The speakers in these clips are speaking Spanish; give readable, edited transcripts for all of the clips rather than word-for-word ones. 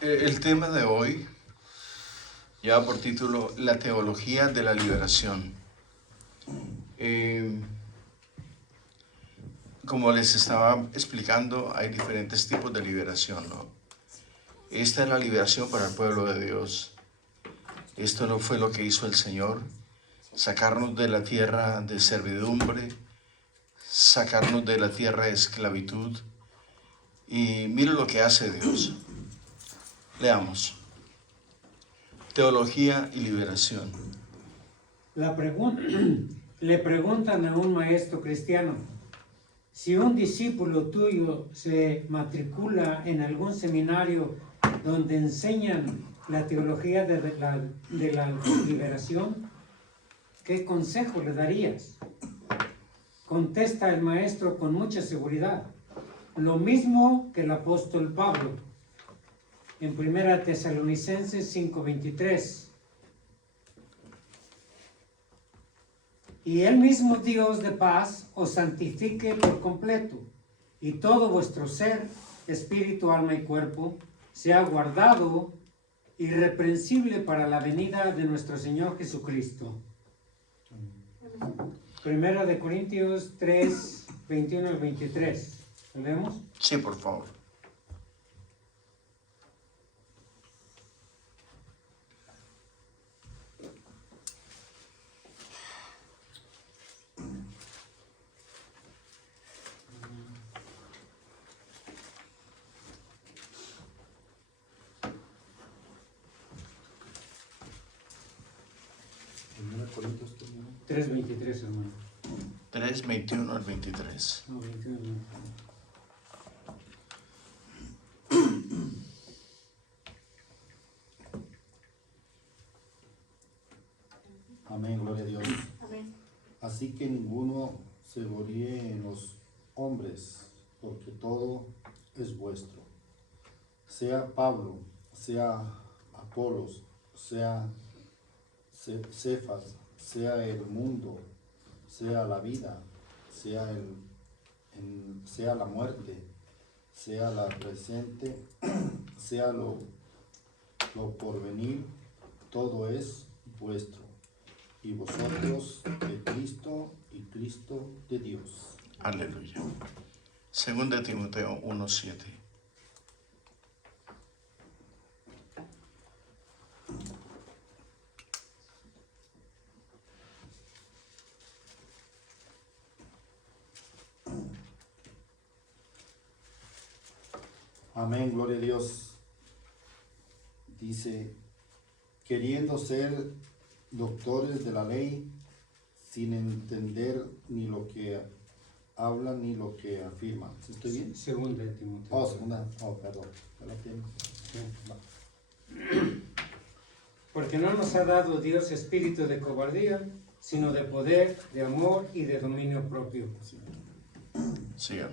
El tema de hoy lleva por título La teología de la liberación. Como les estaba explicando, hay diferentes tipos de liberación, ¿no? Esta es la liberación para el pueblo de Dios. Esto no fue lo que hizo el Señor, sacarnos de la tierra de servidumbre, sacarnos de la tierra de esclavitud. Y mire lo que hace Dios. Leamos. Teología y liberación. Le preguntan a un maestro cristiano: si un discípulo tuyo se matricula en algún seminario donde enseñan la teología de la liberación, ¿qué consejo le darías? Contesta el maestro con mucha seguridad: lo mismo que el apóstol Pablo, en 1 Tesalonicenses 5:23. Y el mismo Dios de paz os santifique por completo, y todo vuestro ser, espíritu, alma y cuerpo, sea guardado irreprensible para la venida de nuestro Señor Jesucristo. 1 Corintios 3, 21 al 23. ¿Lo leemos? Sí, por favor. Corintios 3:23, hermano. 3, 21 al 23. No, 21. Amén, gloria a Dios. Amén. Así que ninguno se gloríe en los hombres, porque todo es vuestro. Sea Pablo, sea Apolos, sea Cefas, sea el mundo, sea la vida, sea la muerte, sea la presente, sea lo porvenir, todo es vuestro. Y vosotros de Cristo y Cristo de Dios. Aleluya. Segunda Timoteo 1:7. Amén, gloria a Dios. Dice, queriendo ser doctores de la ley, sin entender ni lo que hablan ni lo que afirman. ¿Sí estoy bien? Segunda de Timoteo. Perdón. Porque no nos ha dado Dios espíritu de cobardía, sino de poder, de amor y de dominio propio. Sigan.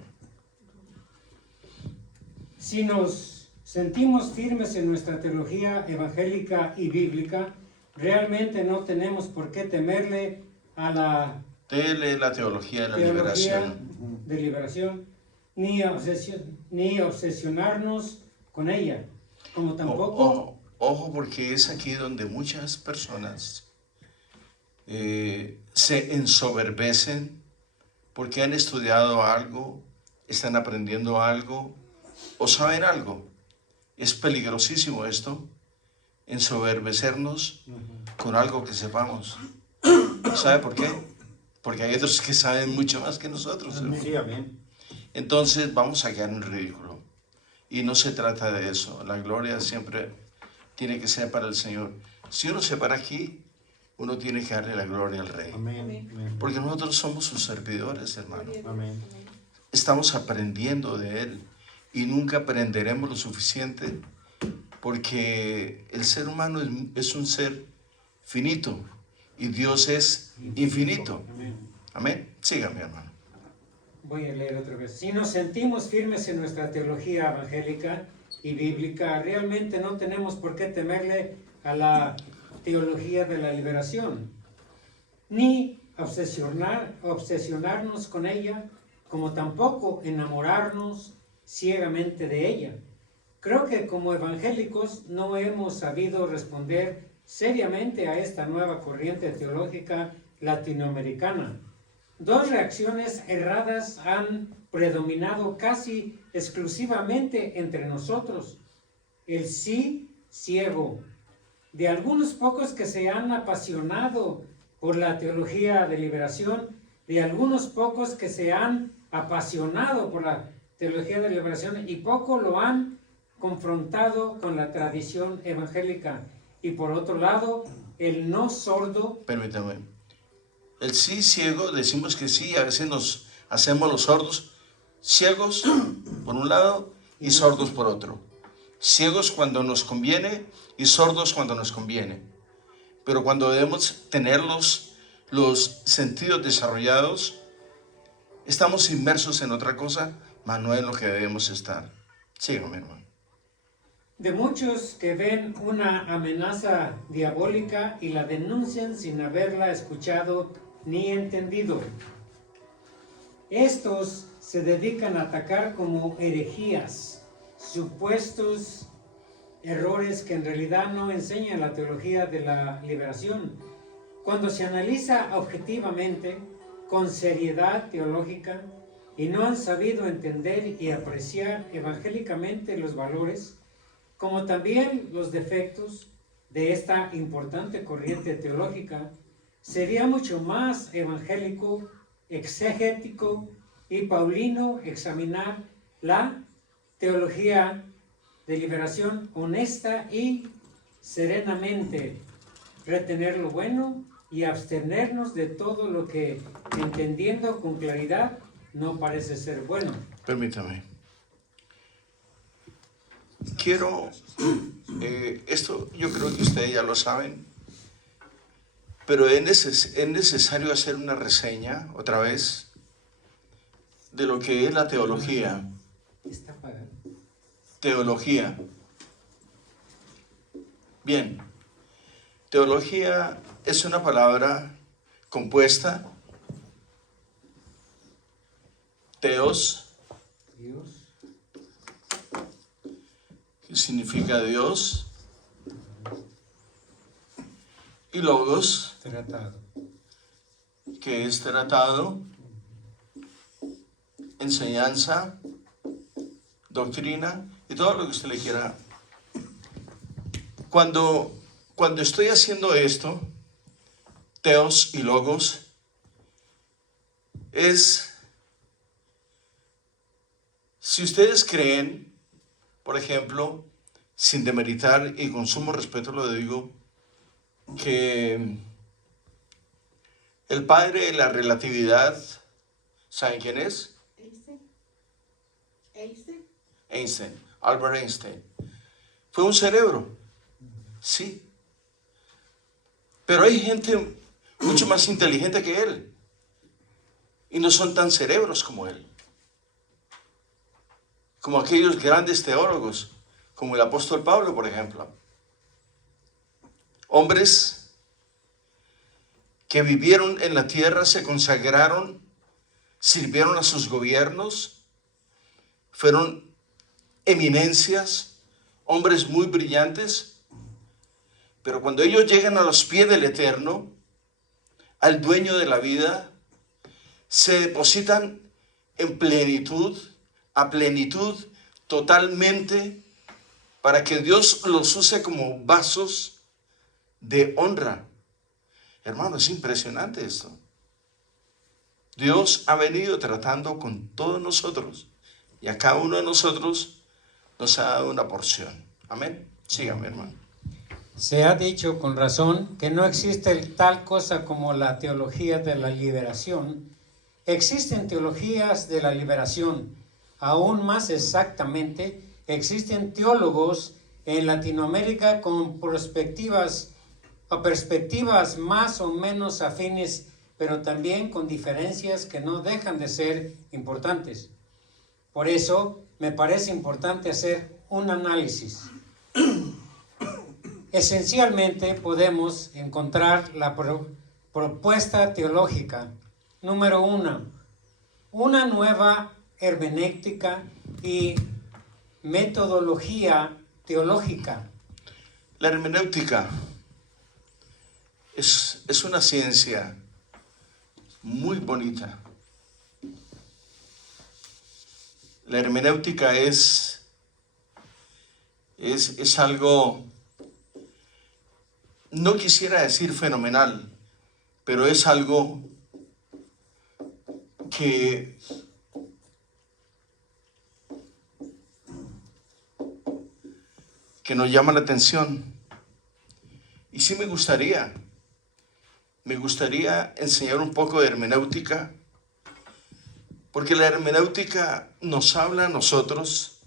Si nos sentimos firmes en nuestra teología evangélica y bíblica, realmente no tenemos por qué temerle a la Dele la teología de la liberación. ni obsesionarnos con ella, como tampoco... Ojo, porque es aquí donde muchas personas se ensoberbecen porque han estudiado algo, están aprendiendo algo o saben algo. Es peligrosísimo esto, ensoberbecernos con algo que sepamos. ¿Sabe por qué? Porque hay otros que saben mucho más que nosotros. Sí, amén. Entonces vamos a quedar en ridículo. Y no se trata de eso. La gloria siempre tiene que ser para el Señor. Si uno se para aquí, uno tiene que darle la gloria al Rey. Amén. Porque nosotros somos sus servidores, hermano. Amén. Estamos aprendiendo de Él. Y nunca aprenderemos lo suficiente, porque el ser humano es un ser finito y Dios es infinito. Amén. Sígame, hermano. Voy a leer otra vez. Si nos sentimos firmes en nuestra teología evangélica y bíblica, realmente no tenemos por qué temerle a la teología de la liberación, ni obsesionarnos con ella, como tampoco enamorarnos ciegamente de ella. Creo que como evangélicos no hemos sabido responder seriamente a esta nueva corriente teológica latinoamericana. Dos reacciones erradas han predominado casi exclusivamente entre nosotros. El sí ciego de algunos pocos que se han apasionado por la teología de liberación, de algunos pocos que se han apasionado por la teología de liberación y poco lo han confrontado con la tradición evangélica. Y por otro lado, el no sordo. Permítame. El sí ciego, decimos que sí, a veces nos hacemos los sordos, ciegos por un lado y sordos por otro. Ciegos cuando nos conviene y sordos cuando nos conviene. Pero cuando debemos tener los sentidos desarrollados, estamos inmersos en otra cosa, mas no en lo que debemos estar. Sígame, hermano. De muchos que ven una amenaza diabólica y la denuncian sin haberla escuchado ni entendido. Estos se dedican a atacar como herejías, supuestos errores que en realidad no enseñan la teología de la liberación. Cuando se analiza objetivamente, con seriedad teológica, y no han sabido entender y apreciar evangélicamente los valores, como también los defectos de esta importante corriente teológica, sería mucho más evangélico, exegético y paulino examinar la teología de liberación honesta y serenamente, retener lo bueno y abstenernos de todo lo que, entendiendo con claridad, no parece ser bueno. Permítame. Quiero, esto yo creo que ustedes ya lo saben, pero es necesario hacer una reseña, otra vez, de lo que es la teología. Está apagado. Teología. Bien, teología es una palabra compuesta, teos, Dios. que significa Dios, y logos, Tratado. que es tratado, enseñanza, doctrina y todo lo que usted le quiera. Cuando estoy haciendo esto, teos y logos, es, si ustedes creen, por ejemplo, sin demeritar y con sumo respeto lo digo, que el padre de la relatividad, ¿saben quién es? Einstein, Albert Einstein. Fue un cerebro, sí. Pero hay gente mucho más inteligente que él y no son tan cerebros como él. Como aquellos grandes teólogos, como el apóstol Pablo, por ejemplo. Hombres que vivieron en la tierra, se consagraron, sirvieron a sus gobiernos, fueron eminencias, hombres muy brillantes, pero cuando ellos llegan a los pies del Eterno, al dueño de la vida, se depositan en plenitud, a plenitud totalmente, para que Dios los use como vasos de honra. Hermano, es impresionante esto. Dios ha venido tratando con todos nosotros y a cada uno de nosotros nos ha dado una porción. Amén. Sígame, hermano. Se ha dicho con razón que no existe tal cosa como la teología de la liberación. Existen teologías de la liberación. Aún más exactamente, existen teólogos en Latinoamérica con perspectivas más o menos afines, pero también con diferencias que no dejan de ser importantes. Por eso me parece importante hacer un análisis. Esencialmente podemos encontrar la propuesta teológica. Número 1, una nueva hermenéutica y metodología teológica. La hermenéutica es una ciencia muy bonita. La hermenéutica es algo, no quisiera decir fenomenal, pero es algo que nos llama la atención. Y sí me gustaría enseñar un poco de hermenéutica, porque la hermenéutica nos habla a nosotros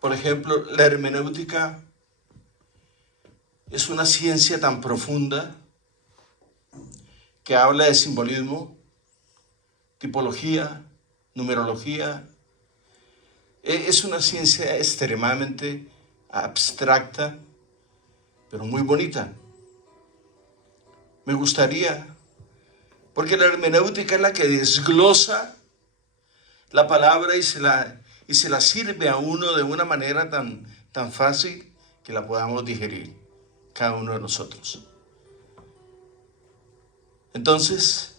por ejemplo, la hermenéutica es una ciencia tan profunda que habla de simbolismo, tipología, numerología. Es una ciencia extremadamente abstracta, pero muy bonita. Me gustaría, porque la hermenéutica es la que desglosa la palabra y se la sirve a uno de una manera tan fácil que la podamos digerir, cada uno de nosotros. Entonces,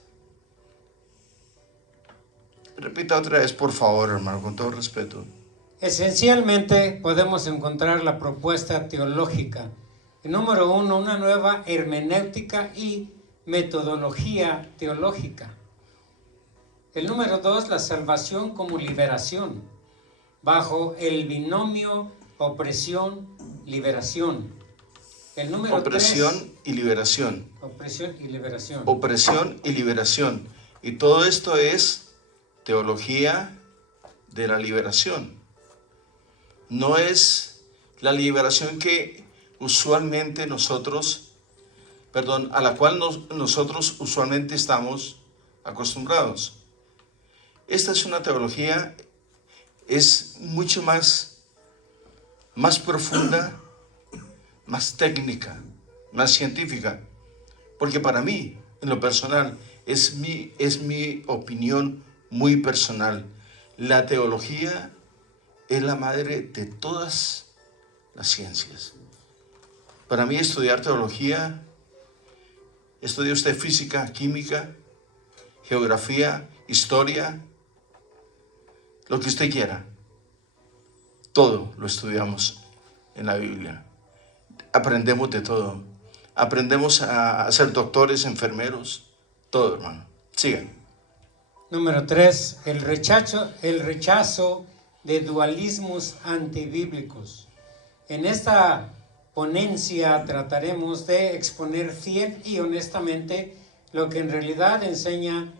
repita otra vez, por favor, hermano, con todo respeto. Esencialmente podemos encontrar la propuesta teológica. Número 1, una nueva hermenéutica y metodología teológica. El número 2, la salvación como liberación, bajo el binomio opresión-liberación. El número Opresión 3, y liberación. opresión y liberación. Opresión y liberación. Y todo esto es teología de la liberación. No es la liberación que usualmente a la cual nosotros usualmente estamos acostumbrados. Esta es una teología, es mucho más profunda, más técnica, más científica, porque para mí, en lo personal, es mi opinión muy personal. La teología es la madre de todas las ciencias. Para mí estudiar teología, estudia usted física, química, geografía, historia, lo que usted quiera. Todo lo estudiamos en la Biblia. Aprendemos de todo. Aprendemos a ser doctores, enfermeros, todo, hermano. Sigan. Número 3, el rechazo de dualismos antibíblicos. En esta ponencia trataremos de exponer fiel y honestamente lo que en realidad enseñan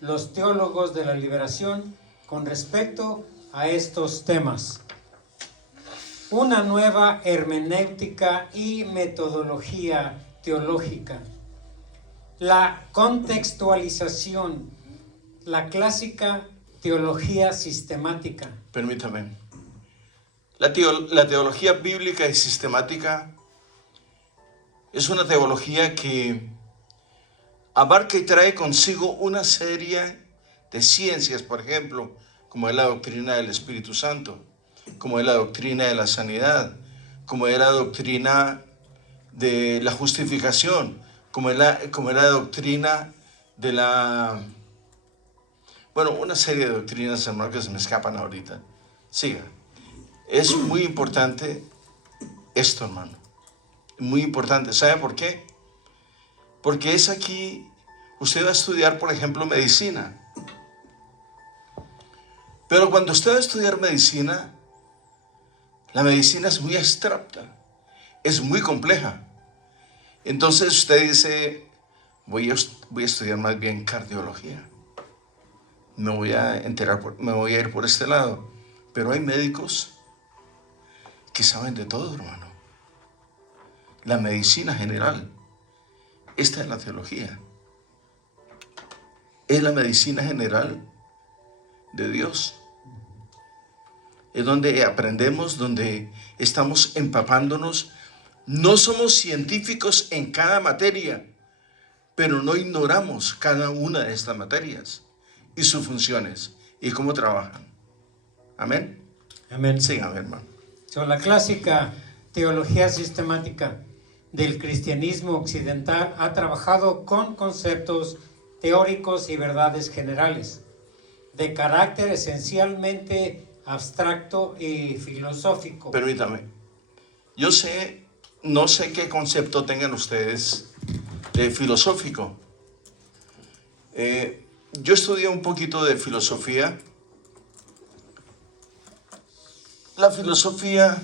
los teólogos de la liberación con respecto a estos temas. Una nueva hermenéutica y metodología teológica. La contextualización, la clásica teología sistemática. Permítame. La teología bíblica y sistemática es una teología que abarca y trae consigo una serie de ciencias, por ejemplo, como es la doctrina del Espíritu Santo, como es la doctrina de la sanidad, como es la doctrina de la justificación, como es la doctrina de la... Bueno, una serie de doctrinas, hermano, que se me escapan ahorita. Siga. Es muy importante esto, hermano. Muy importante. ¿Sabe por qué? Porque es aquí, usted va a estudiar, por ejemplo, medicina. Pero cuando usted va a estudiar medicina, la medicina es muy abstracta, es muy compleja. Entonces usted dice, voy a estudiar más bien cardiología. Me voy a ir por este lado. Pero hay médicos que saben de todo, hermano. La medicina general. Esta es la teología. Es la medicina general de Dios. Es donde aprendemos, donde estamos empapándonos. No somos científicos en cada materia, pero no ignoramos cada una de estas materias. y sus funciones y cómo trabajan. Amén. Amén. Sigan, hermano. La clásica teología sistemática del cristianismo occidental ha trabajado con conceptos teóricos y verdades generales, de carácter esencialmente abstracto y filosófico. Permítame. No sé qué concepto tengan ustedes de filosófico. Yo estudié un poquito de filosofía. La filosofía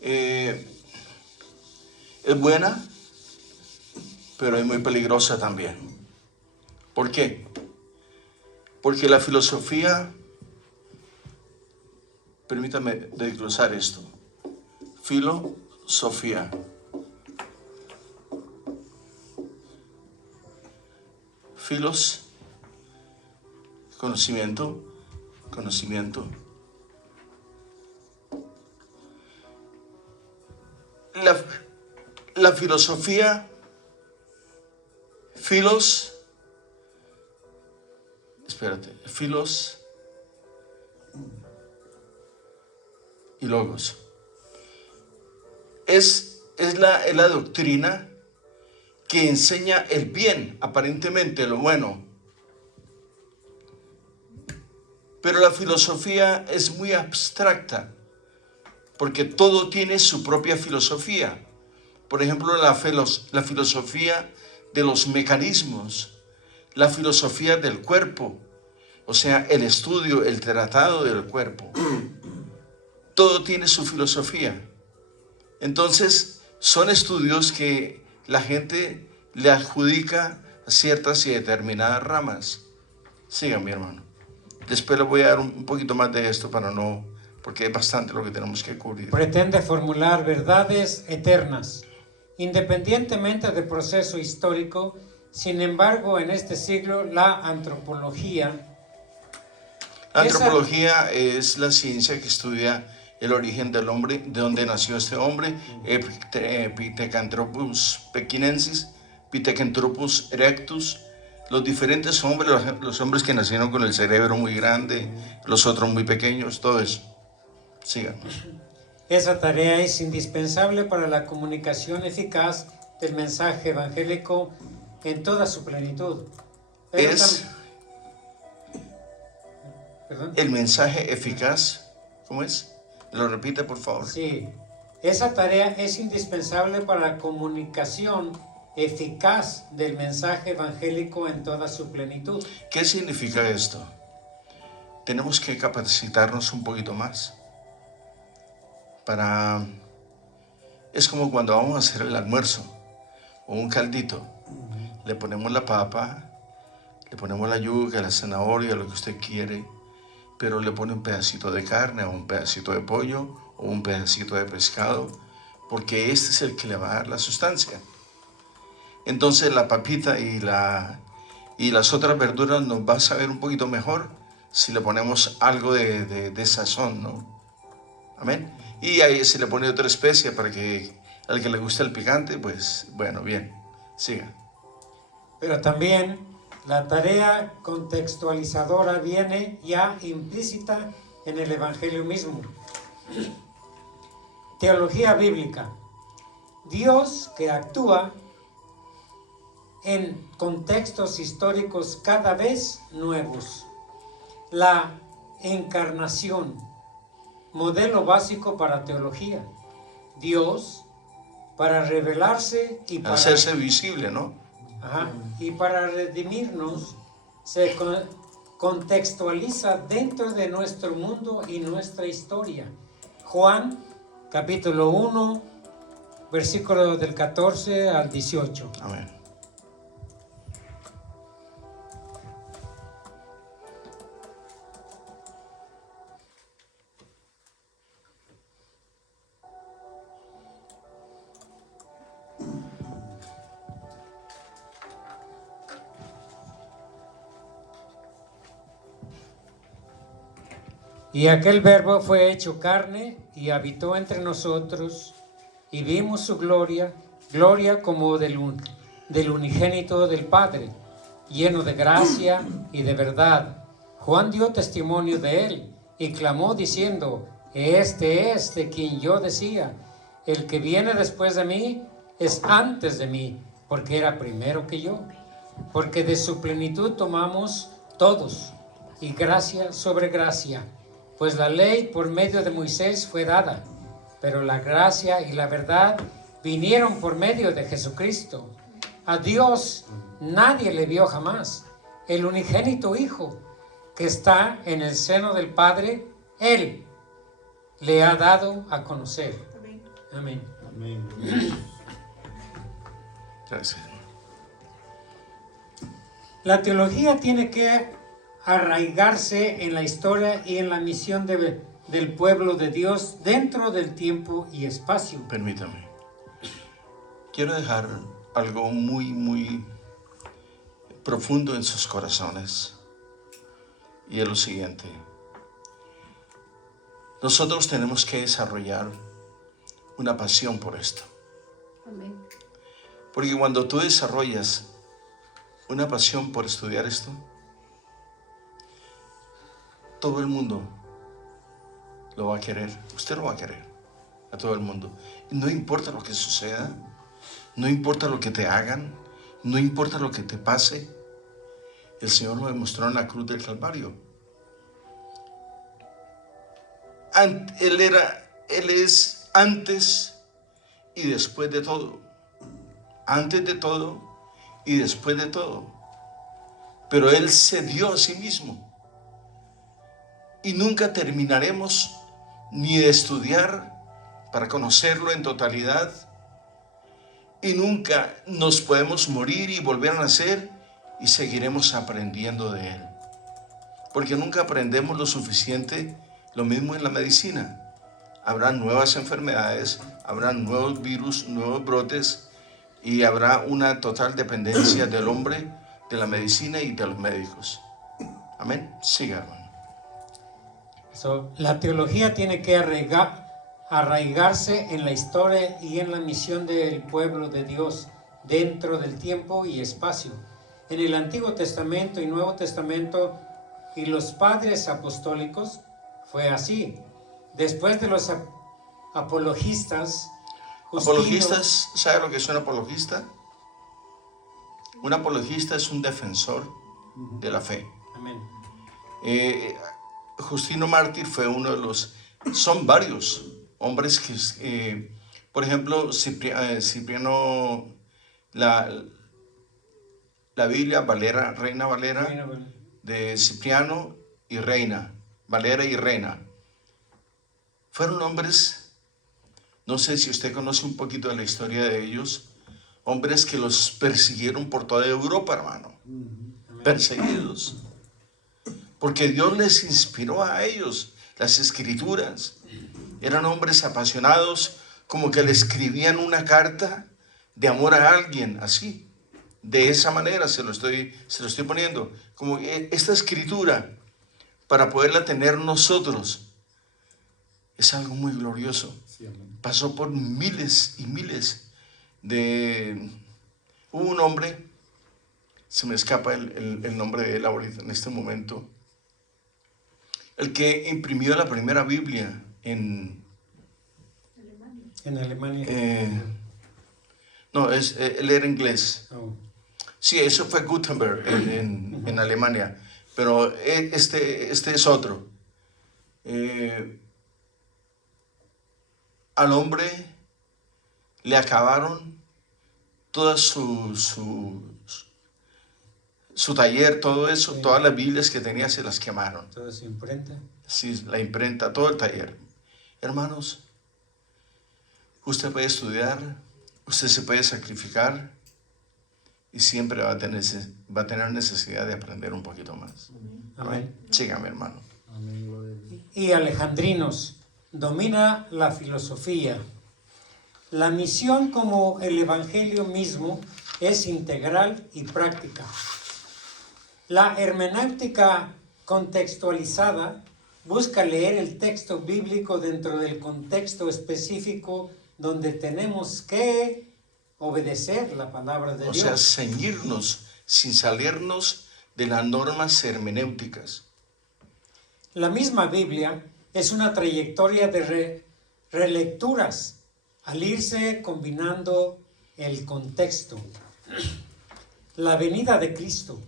es buena, pero es muy peligrosa también. ¿Por qué? Porque la filosofía, permítame desglosar esto. Filosofía. Filos, conocimiento. La filosofía, filos y logos. Es la doctrina que enseña el bien, aparentemente lo bueno. Pero la filosofía es muy abstracta, porque todo tiene su propia filosofía. Por ejemplo, la filosofía de los mecanismos, la filosofía del cuerpo, o sea, el estudio, el tratado del cuerpo. Todo tiene su filosofía. Entonces, son estudios que la gente le adjudica a ciertas y determinadas ramas. Sigan, mi hermano. Después les voy a dar un poquito más de esto porque es bastante lo que tenemos que cubrir. Pretende formular verdades eternas, independientemente del proceso histórico. Sin embargo, en este siglo, la antropología... La antropología es la ciencia que estudia el origen del hombre, de dónde nació este hombre, Pithecanthropus pekinensis, Pithecanthropus erectus, los diferentes hombres, los hombres que nacieron con el cerebro muy grande, los otros muy pequeños, todo eso. Sigan. Esa tarea es indispensable para la comunicación eficaz del mensaje evangélico en toda su plenitud. El mensaje eficaz, ¿cómo es? ¿Lo repite, por favor? Sí, esa tarea es indispensable para la comunicación eficaz del mensaje evangélico en toda su plenitud. ¿Qué significa esto? Tenemos que capacitarnos un poquito más. Es como cuando vamos a hacer el almuerzo o un caldito. Le ponemos la papa, le ponemos la yuca, la zanahoria, lo que usted quiere, pero le pone un pedacito de carne o un pedacito de pollo o un pedacito de pescado, porque este es el que le va a dar la sustancia. Entonces la papita y las otras verduras nos va a saber un poquito mejor si le ponemos algo de sazón, ¿no? Amén. Y ahí se le pone otra especia para que al que le guste el picante, pues bueno, bien, siga. Pero también la tarea contextualizadora viene ya implícita en el Evangelio mismo. Teología bíblica. Dios que actúa en contextos históricos cada vez nuevos. La encarnación, modelo básico para teología. Dios para revelarse y para hacerse visible, ¿no? Y para redimirnos se contextualiza dentro de nuestro mundo y nuestra historia. Juan, capítulo 1, versículo del 14 al 18. Amén. Y aquel verbo fue hecho carne y habitó entre nosotros, y vimos su gloria, gloria como del unigénito del Padre, lleno de gracia y de verdad. Juan dio testimonio de él y clamó diciendo: este es de quien yo decía, el que viene después de mí es antes de mí, porque era primero que yo. Porque de su plenitud tomamos todos, y gracia sobre gracia. Pues la ley por medio de Moisés fue dada, pero la gracia y la verdad vinieron por medio de Jesucristo. A Dios nadie le vio jamás. El unigénito Hijo, que está en el seno del Padre, Él le ha dado a conocer. Amén. Amén. Gracias. La teología tiene que arraigarse en la historia y en la misión del pueblo de Dios dentro del tiempo y espacio. Permítame. Quiero dejar algo muy, muy profundo en sus corazones. Y es lo siguiente. Nosotros tenemos que desarrollar una pasión por esto. Amén. Porque cuando tú desarrollas una pasión por estudiar esto, todo el mundo lo va a querer. Usted lo va a querer. A todo el mundo. Y no importa lo que suceda, no importa lo que te hagan, no importa lo que te pase. El Señor lo demostró en la cruz del Calvario. Él es antes y después de todo. Antes de todo y después de todo. Pero Él se dio a sí mismo. Y nunca terminaremos ni de estudiar para conocerlo en totalidad. Y nunca nos podemos morir y volver a nacer y seguiremos aprendiendo de Él. Porque nunca aprendemos lo suficiente. Lo mismo en la medicina. Habrá nuevas enfermedades, habrá nuevos virus, nuevos brotes, y habrá una total dependencia del hombre, de la medicina y de los médicos. Amén. Siga, hermano. La teología tiene que arraigarse en la historia y en la misión del pueblo de Dios dentro del tiempo y espacio. En el Antiguo Testamento y Nuevo Testamento y los padres apostólicos fue así. Después de los apologistas, Apologistas, ¿sabe lo que es un apologista? Un apologista es un defensor de la fe. Amén. Justino Mártir fue uno de los... Son varios hombres que... por ejemplo, Cipriano... La Biblia, Reina Valera, de Cipriano y Reina. Valera y Reina. Fueron hombres, no sé si usted conoce un poquito de la historia de ellos, hombres que los persiguieron por toda Europa, hermano. Perseguidos. Porque Dios les inspiró a ellos las escrituras. Eran hombres apasionados, como que le escribían una carta de amor a alguien, así. De esa manera se lo estoy poniendo. Como esta escritura, para poderla tener nosotros, es algo muy glorioso. Sí, amén. Pasó por miles y miles de... Hubo un hombre, se me escapa el nombre de él ahorita en este momento, el que imprimió la primera Biblia en Alemania. No, él era inglés. Oh. Sí, eso fue Gutenberg en Alemania, pero este es otro. Al hombre le acabaron toda su taller, todo eso, Sí. Todas las Biblias que tenía se las quemaron. Toda su imprenta. Sí, la imprenta, todo el taller. Hermanos, usted puede estudiar, usted se puede sacrificar y siempre va a tener necesidad de aprender un poquito más. Amén. Sígame, hermano. Amén, gloria a Dios. Y alejandrinos, domina la filosofía. La misión, como el evangelio mismo, es integral y práctica. La hermenéutica contextualizada busca leer el texto bíblico dentro del contexto específico donde tenemos que obedecer la palabra de O Dios. sea, ceñirnos sin salirnos de las normas hermenéuticas. La misma Biblia es una trayectoria de relecturas al irse combinando el contexto. La venida de Cristo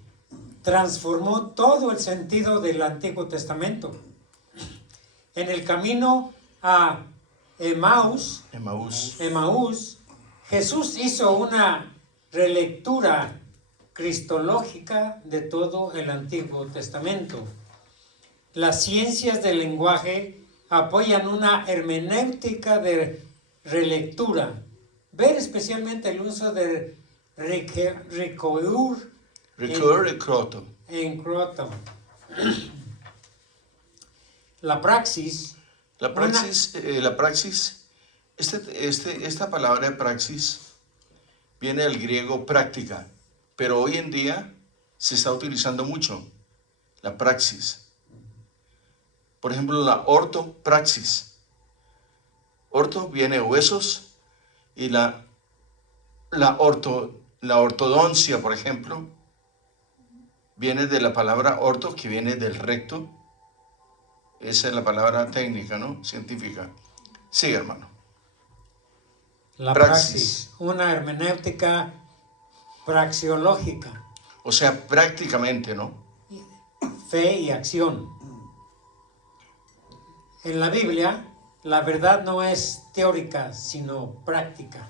transformó todo el sentido del Antiguo Testamento. En el camino a Emaús, Jesús hizo una relectura cristológica de todo el Antiguo Testamento. Las ciencias del lenguaje apoyan una hermenéutica de relectura. Ver especialmente el uso de recour en Croton. La praxis, esta palabra de praxis viene del griego práctica, pero hoy en día se está utilizando mucho la praxis. Por ejemplo, la ortopraxis. Orto viene de huesos y la ortodoncia, por ejemplo, viene de la palabra orto, que viene del recto. Esa es la palabra técnica, ¿no? Científica. Sí, hermano. La praxis, una hermenéutica praxeológica. O sea, prácticamente, ¿no? Fe y acción. En la Biblia, la verdad no es teórica, sino práctica.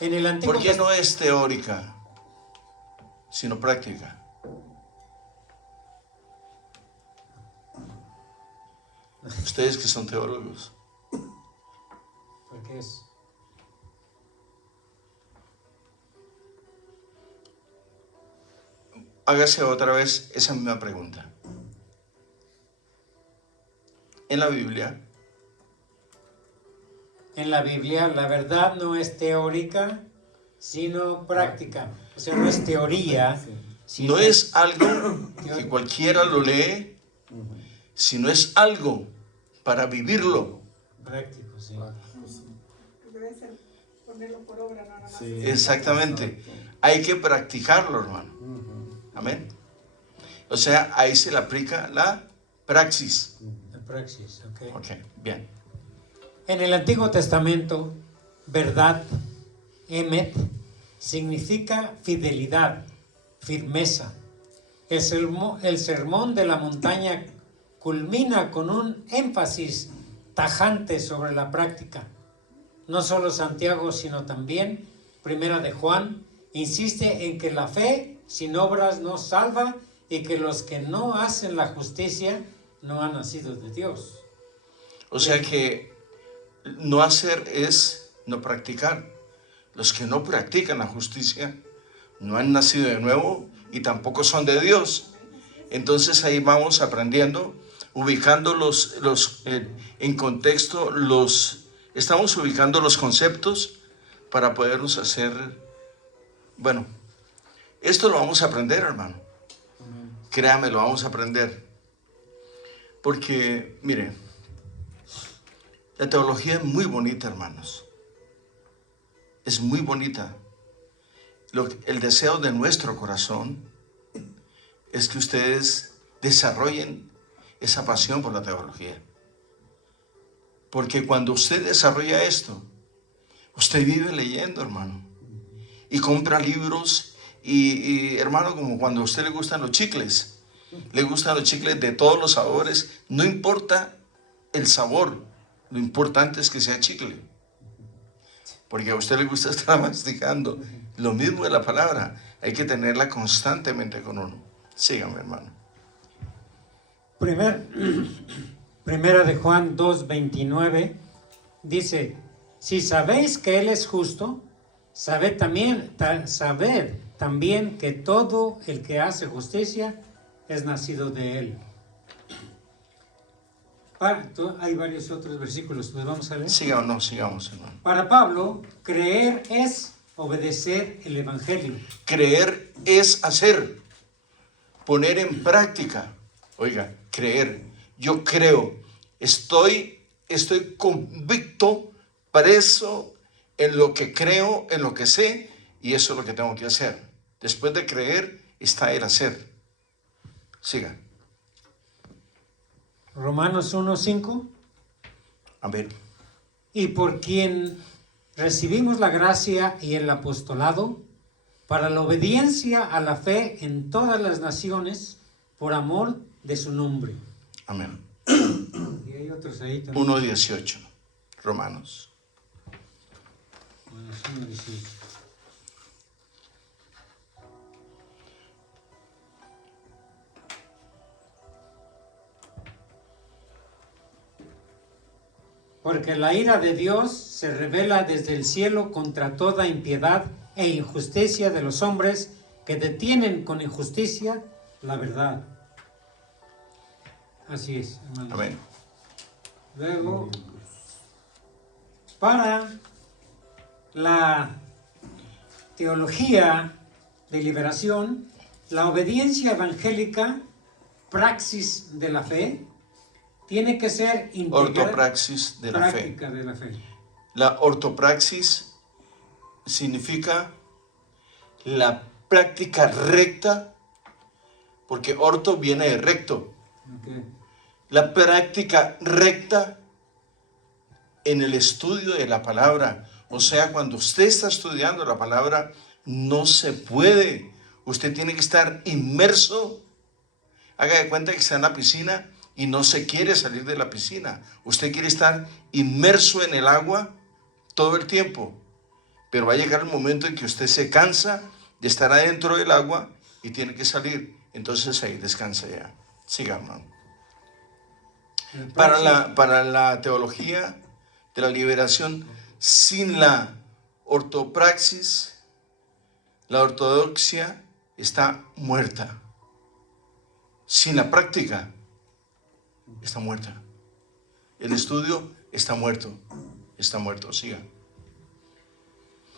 En el Antiguo ¿Por qué no es teórica, sino práctica? Ustedes que son teólogos. ¿Por qué es? Hágase otra vez esa misma pregunta. En la Biblia, la verdad no es teórica, sino práctica. O sea, no es teoría. Sino no es algo que cualquiera lo lee, sino es algo para vivirlo. Práctico, sí. Debe ser ponerlo por obra nada más. Sí. Exactamente. Hay que practicarlo, hermano. Amén. O sea, ahí se le aplica la praxis. La praxis, ok. Ok, bien. En el Antiguo Testamento, verdad, emet, significa fidelidad, firmeza. El sermón de la montaña culmina con un énfasis tajante sobre la práctica. No solo Santiago, sino también Primera de Juan, insiste en que la fe sin obras no salva y que los que no hacen la justicia no han nacido de Dios. O sea que no hacer es no practicar. Los que no practican la justicia no han nacido de nuevo y tampoco son de Dios. Entonces ahí vamos aprendiendo, ubicando en contexto, estamos ubicando los conceptos para podernos hacer, bueno, esto lo vamos a aprender, hermano. Créame, lo vamos a aprender. Porque, mire, la teología es muy bonita, hermanos. Es muy bonita. El deseo de nuestro corazón es que ustedes desarrollen esa pasión por la teología. Porque cuando usted desarrolla esto, usted vive leyendo, hermano. Y compra libros y hermano, como cuando a usted le gustan los chicles. Le gustan los chicles de todos los sabores. No importa el sabor. Lo importante es que sea chicle. Porque a usted le gusta estar masticando. Lo mismo de la palabra. Hay que tenerla constantemente con uno. Sígame, hermano. Primera de Juan 2:29 dice: si sabéis que Él es justo, sabed también que todo el que hace justicia es nacido de Él. Hay varios otros versículos, pues vamos a leer. Sigamos, hermano. Para Pablo, creer es obedecer el Evangelio. Creer es hacer, poner en práctica. Oiga, creer. Yo creo, estoy convicto, preso en lo que creo, en lo que sé, y eso es lo que tengo que hacer. Después de creer está el hacer. Siga. Romanos 1:5. Amén. Y por quien recibimos la gracia y el apostolado para la obediencia a la fe en todas las naciones por amor de su nombre. Amén. Y hay otros ahí también. 1:18. Romanos. Romanos 1:18. Porque la ira de Dios se revela desde el cielo contra toda impiedad e injusticia de los hombres que detienen con injusticia la verdad. Así es, hermano. Amén. Luego, para la teología de liberación, la obediencia evangélica, praxis de la fe, tiene que ser integral. Ortopraxis de la fe. Práctica de la fe. La ortopraxis significa la práctica recta, porque orto viene de recto. Okay. La práctica recta en el estudio de la palabra. O sea, cuando usted está estudiando la palabra, no se puede. Usted tiene que estar inmerso. Haga de cuenta que está en la piscina y no se quiere salir de la piscina. Usted quiere estar inmerso en el agua todo el tiempo. Pero va a llegar el momento en que usted se cansa de estar adentro del agua y tiene que salir. Entonces ahí descansa ya. Sigamos. Para la teología de la liberación, sin la ortopraxis, la ortodoxia está muerta. Sin la práctica, está muerta. El estudio está muerto. Está muerto. Siga.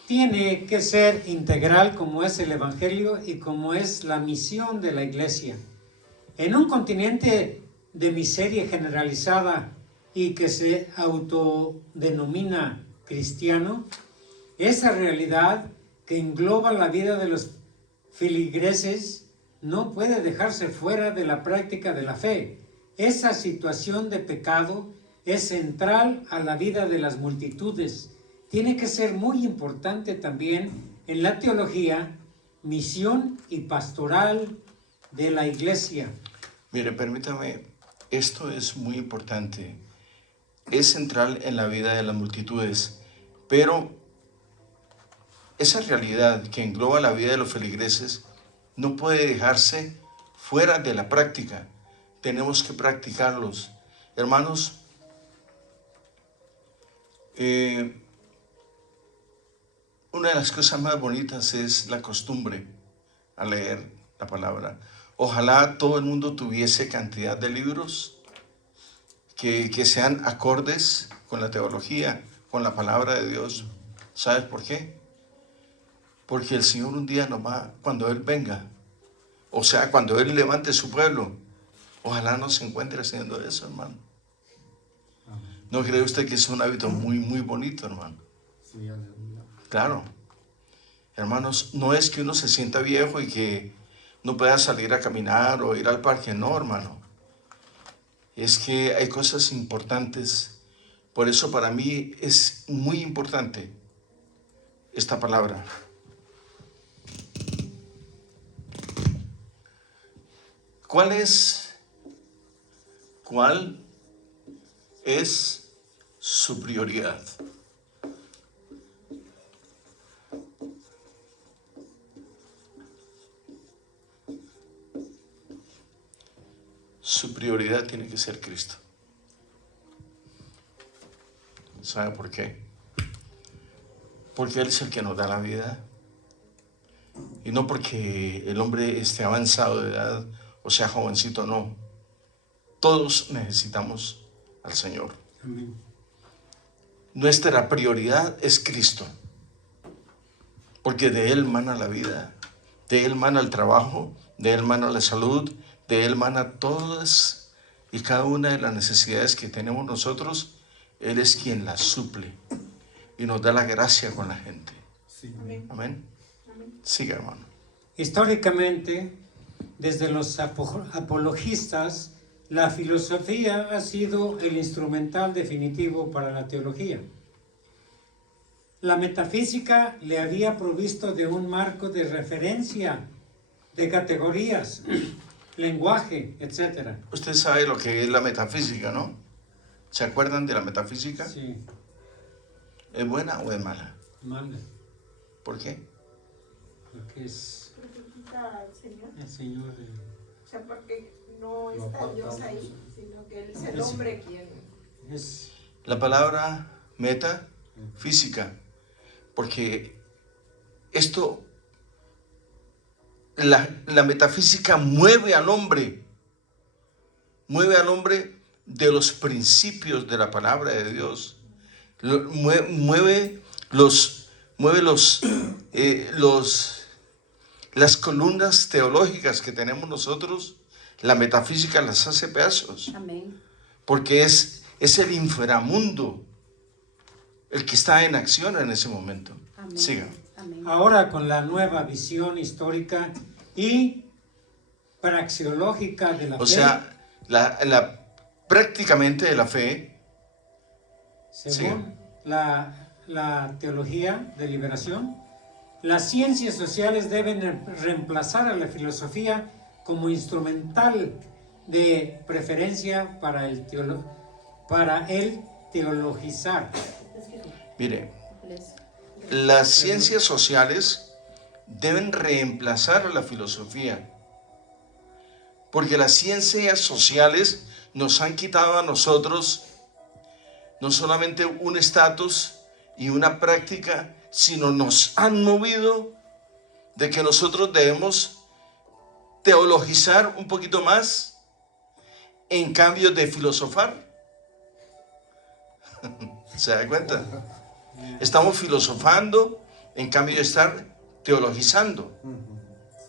Tiene que ser integral como es el Evangelio y como es la misión de la Iglesia. En un continente de miseria generalizada y que se autodenomina cristiano, esa realidad que engloba la vida de los feligreses no puede dejarse fuera de la práctica de la fe. Esa situación de pecado es central a la vida de las multitudes. Tiene que ser muy importante también en la teología, misión y pastoral de la Iglesia. Mire, permítame, esto es muy importante. Es central en la vida de las multitudes, pero esa realidad que engloba la vida de los feligreses no puede dejarse fuera de la práctica. Tenemos que practicarlos. Hermanos, una de las cosas más bonitas es la costumbre a leer la palabra. Ojalá todo el mundo tuviese cantidad de libros que sean acordes con la teología, con la palabra de Dios. ¿Sabes por qué? Porque el Señor un día nos va, cuando Él venga, o sea, cuando Él levante su pueblo, ojalá no se encuentre haciendo eso, hermano. ¿No cree usted que es un hábito muy, muy bonito, hermano? Sí, aleluya. Claro. Hermanos, no es que uno se sienta viejo y que no pueda salir a caminar o ir al parque, no, hermano. Es que hay cosas importantes. Por eso para mí es muy importante esta palabra. ¿Cuál es su prioridad? Su prioridad tiene que ser Cristo. ¿Sabe por qué? Porque Él es el que nos da la vida. Y no porque el hombre esté avanzado de edad o sea jovencito, no. Todos necesitamos al Señor. Amén. Nuestra prioridad es Cristo. Porque de Él mana la vida, de Él mana el trabajo, de Él mana la salud, de Él mana todas y cada una de las necesidades que tenemos nosotros. Él es quien las suple y nos da la gracia con la gente. Sí. Amén. Amén. Amén. Siga, hermano. Históricamente, desde los apologistas, la filosofía ha sido el instrumental definitivo para la teología. La metafísica le había provisto de un marco de referencia, de categorías, lenguaje, etc. Usted sabe lo que es la metafísica, ¿no? ¿Se acuerdan de la metafísica? Sí, ¿Es buena o es mala? mala, ¿Por qué? porque es Glorifica al Señor. el Señor. O sea, porque no Lo está aparta Dios mucho. ahí, sino que Él es el hombre quien... Es La palabra metafísica, porque esto, la metafísica mueve al hombre de los principios de la palabra de Dios, mueve las columnas teológicas que tenemos nosotros, la metafísica las hace pedazos, Amén. porque es el inframundo el que está en acción en ese momento. Amén. Siga. Amén. ahora con la nueva visión histórica y praxeológica de la O fe, sea, prácticamente de la fe, según la teología de liberación, las ciencias sociales deben reemplazar a la filosofía como instrumental de preferencia para el teologizar. mire, las ciencias sociales deben reemplazar a la filosofía, porque las ciencias sociales nos han quitado a nosotros no solamente un estatus y una práctica, sino nos han movido de que nosotros debemos teologizar un poquito más en cambio de filosofar. ¿Se da cuenta? Estamos filosofando en cambio de estar teologizando.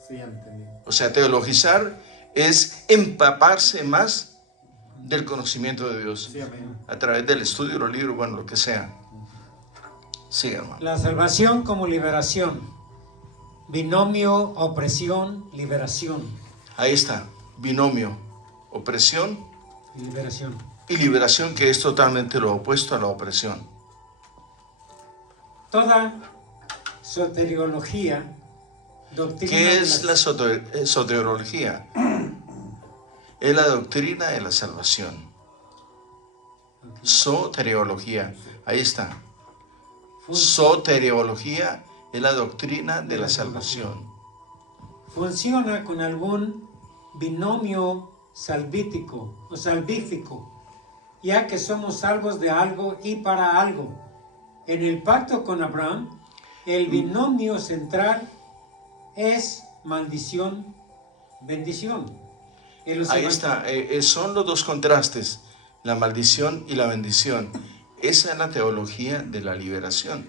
Sí, entendí. O sea, teologizar es empaparse más del conocimiento de Dios Sí, amén. a través del estudio de los libros, bueno, lo que sea. Sí, hermano. La salvación como liberación, binomio, opresión, liberación Ahí está, binomio, opresión y liberación. y liberación, que es totalmente lo opuesto a la opresión. Toda soteriología, doctrina ¿Qué de es la soteriología? Es la doctrina de la salvación. Soteriología, ahí está. Soteriología es la doctrina de la salvación. funciona con algún binomio salvífico o salvífico, ya que somos salvos de algo y para algo. En el pacto con Abraham, el binomio central es maldición, bendición. En los Ahí está, son los dos contrastes, la maldición y la bendición. Esa es la teología de la liberación.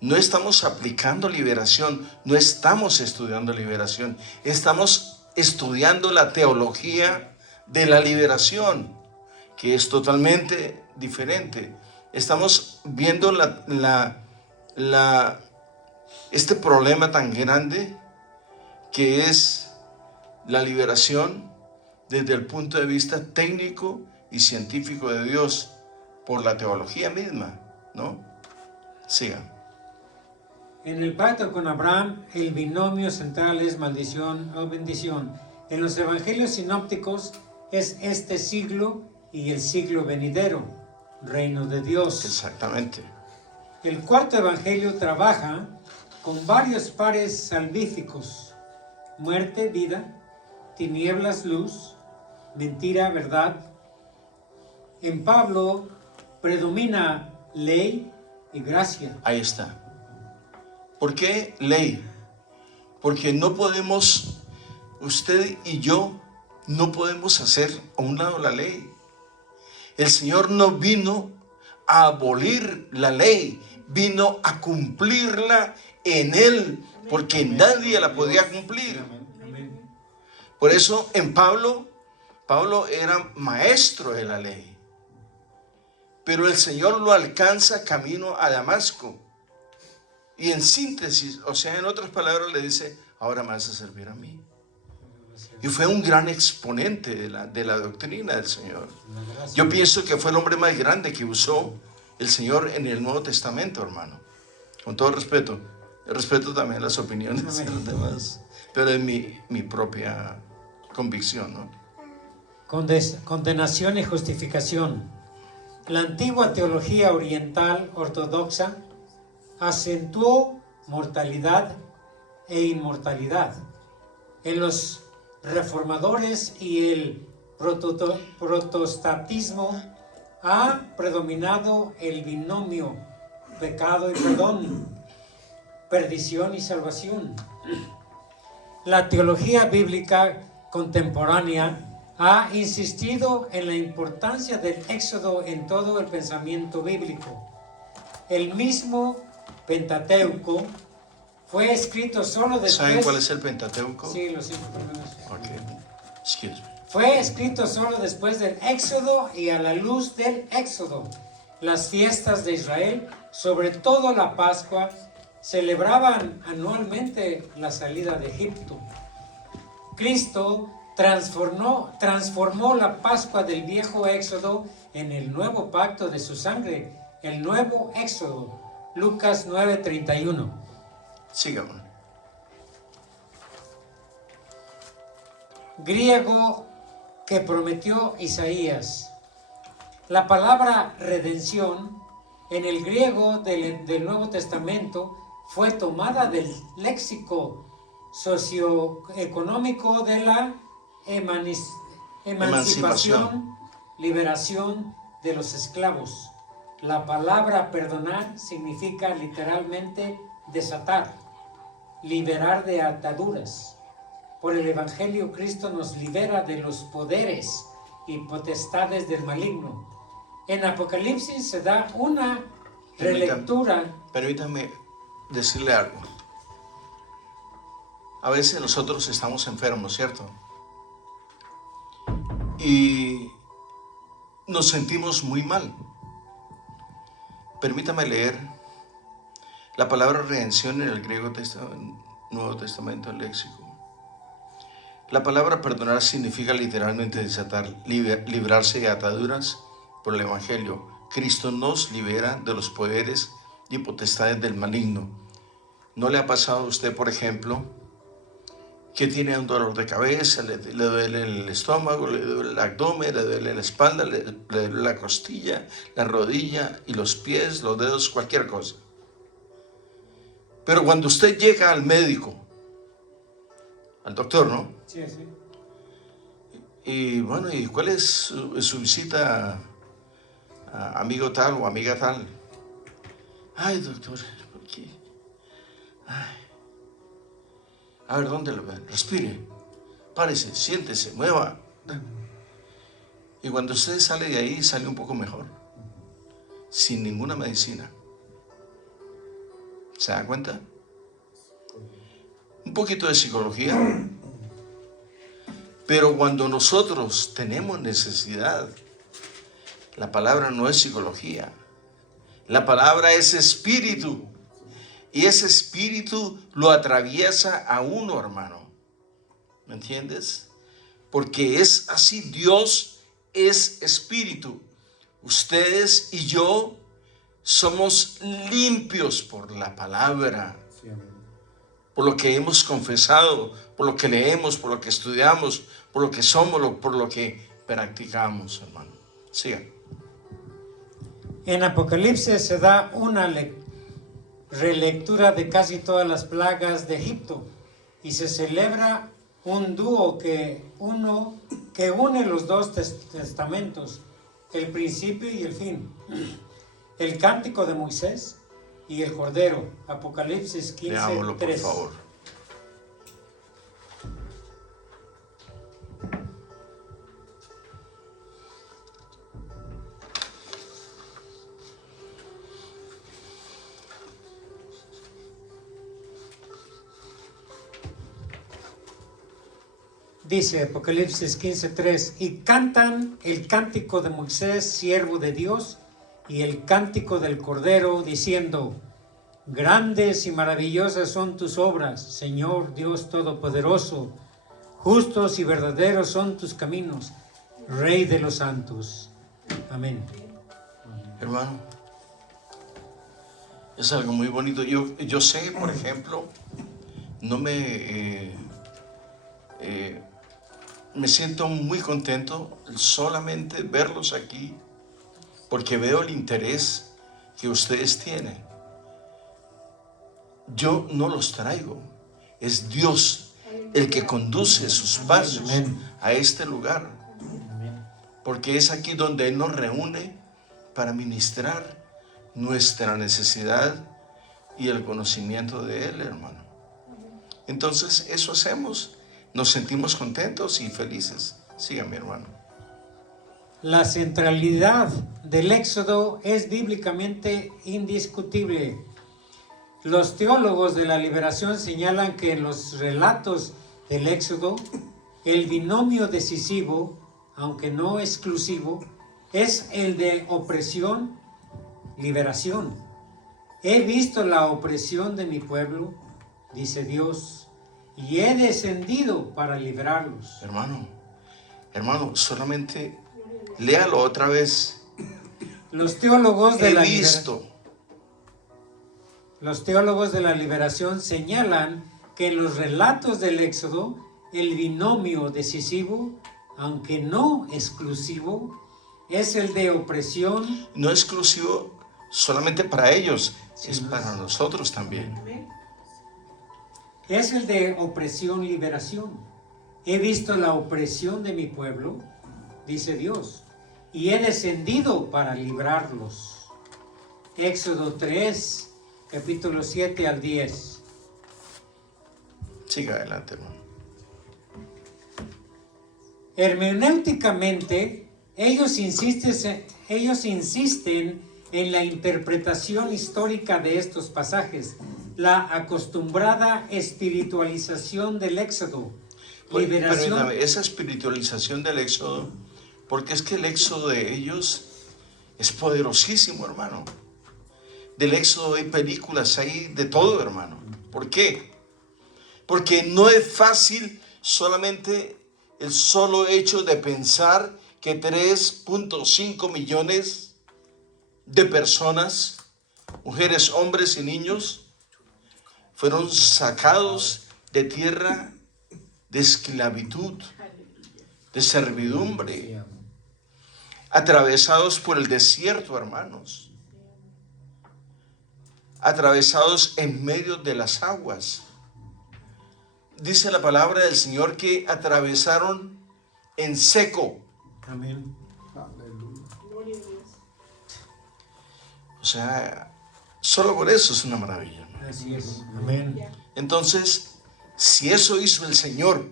No estamos aplicando liberación, no estamos estudiando liberación, estamos estudiando la teología de la liberación, que es totalmente diferente. Estamos viendo este problema tan grande que es la liberación desde el punto de vista técnico y científico de Dios por la teología misma, ¿no? Sigan. En el pacto con Abraham, el binomio central es maldición o bendición. En los evangelios sinópticos es este siglo y el siglo venidero, reino de Dios. Exactamente. El cuarto evangelio trabaja con varios pares salvíficos: muerte, vida; tinieblas, luz; mentira, verdad. En Pablo predomina ley y gracia. Ahí está. ¿Por qué ley? Porque no podemos, usted y yo, no podemos hacer a un lado la ley. El Señor no vino a abolir la ley, vino a cumplirla en Él, porque nadie la podía cumplir. Amén. Por eso en Pablo era maestro de la ley. Pero el Señor lo alcanza camino a Damasco. Y en síntesis, o sea, en otras palabras le dice: ahora me vas a servir a mí. Y fue un gran exponente de la doctrina del Señor. Yo pienso que fue el hombre más grande que usó el Señor en el Nuevo Testamento, hermano. Con todo respeto. Respeto también las opiniones de los demás, pero es mi propia convicción, ¿no? Condenación y justificación. La antigua teología oriental ortodoxa acentuó mortalidad e inmortalidad. En los reformadores y el protestantismo ha predominado el binomio pecado y perdón, perdición y salvación. La teología bíblica contemporánea ha insistido en la importancia del éxodo en todo el pensamiento bíblico. El mismo Pentateuco fue escrito solo después... ¿Saben cuál es el Pentateuco? Sí, los 5 primeros. Okay. Excuse me. Fue escrito solo después del éxodo y a la luz del éxodo. Las fiestas de Israel, sobre todo la Pascua, celebraban anualmente la salida de Egipto. Cristo transformó la Pascua del viejo éxodo en el nuevo pacto de su sangre, el nuevo éxodo. Lucas 9:31. Sígame. Griego que prometió Isaías. La palabra redención en el griego del Nuevo Testamento fue tomada del léxico socioeconómico de la emancipación, liberación de los esclavos. La palabra perdonar significa literalmente desatar, liberar de ataduras. Por el Evangelio, Cristo nos libera de los poderes y potestades del maligno. En Apocalipsis se da una relectura. Permítame decirle algo. A veces nosotros estamos enfermos, ¿cierto? Y nos sentimos muy mal. Permítame leer la palabra redención en el griego Nuevo Testamento, el léxico. La palabra perdonar significa literalmente desatar, librarse de ataduras por el Evangelio. Cristo nos libera de los poderes y potestades del maligno. ¿No le ha pasado a usted, por ejemplo, que tiene un dolor de cabeza, le duele el estómago, le duele el abdomen, le duele la espalda, le duele la costilla, la rodilla y los pies, los dedos, cualquier cosa? Pero cuando usted llega al médico, al doctor, ¿no? Sí, sí. Y bueno, ¿y cuál es su visita a amigo tal o amiga tal? Ay, doctor, ¿por qué? Ay. A ver, ¿dónde lo ven? Respire, párese, siéntese, mueva. Y cuando usted sale de ahí, sale un poco mejor, sin ninguna medicina. ¿Se da cuenta? Un poquito de psicología. Pero cuando nosotros tenemos necesidad, la palabra no es psicología. La palabra es espíritu. Y ese espíritu lo atraviesa a uno, hermano. ¿Me entiendes? Porque es así. Dios es espíritu. Ustedes y yo somos limpios por la palabra. Sí, amén. Por lo que hemos confesado, por lo que leemos, por lo que estudiamos, por lo que somos, por lo que practicamos, hermano. Siga. En Apocalipsis se da una relectura de casi todas las plagas de Egipto y se celebra un dúo que une los dos testamentos, el principio y el fin. El cántico de Moisés y el Cordero, Apocalipsis 15:3. Leámoslo, por favor. Dice Apocalipsis 15:3, y cantan el cántico de Moisés, siervo de Dios, y el cántico del Cordero, diciendo, Grandes y maravillosas son tus obras, Señor Dios Todopoderoso. Justos y verdaderos son tus caminos, Rey de los santos. Amén. Hermano, es algo muy bonito. Yo sé, por ejemplo, no me siento muy contento solamente verlos aquí, porque veo el interés que ustedes tienen. Yo no los traigo, es Dios el que conduce sus pasos a este lugar, porque es aquí donde Él nos reúne para ministrar nuestra necesidad y el conocimiento de Él, hermano. Entonces eso hacemos, nos sentimos contentos y felices. Síganme, hermano. La centralidad del Éxodo es bíblicamente indiscutible. Los teólogos de la liberación señalan que en los relatos del Éxodo, el binomio decisivo, aunque no exclusivo, es el de opresión-liberación. He visto la opresión de mi pueblo, dice Dios, y he descendido para librarlos. Hermano, solamente léalo otra vez. Los teólogos de Los teólogos de la liberación señalan que en los relatos del Éxodo, el binomio decisivo, aunque no exclusivo, es el de opresión. No exclusivo solamente para ellos, es para nosotros también. Es el de opresión-liberación. He visto la opresión de mi pueblo, dice Dios, y he descendido para librarlos. Éxodo 3, capítulo 7 al 10. Siga adelante, hermano. Hermenéuticamente, ellos insisten en la interpretación histórica de estos pasajes, la acostumbrada espiritualización del Éxodo, liberación. Permítame, esa espiritualización del Éxodo, porque es que el Éxodo de ellos es poderosísimo, hermano. Del Éxodo hay películas, hay de todo, hermano. ¿Por qué? Porque no es fácil solamente el solo hecho de pensar que 3.5 millones de personas, mujeres, hombres y niños, fueron sacados de tierra de esclavitud, de servidumbre, atravesados por el desierto, hermanos, atravesados en medio de las aguas. Dice la palabra del Señor que atravesaron en seco. Amén. O sea, solo por eso es una maravilla, ¿no? Así es. Amén. Entonces, si eso hizo el Señor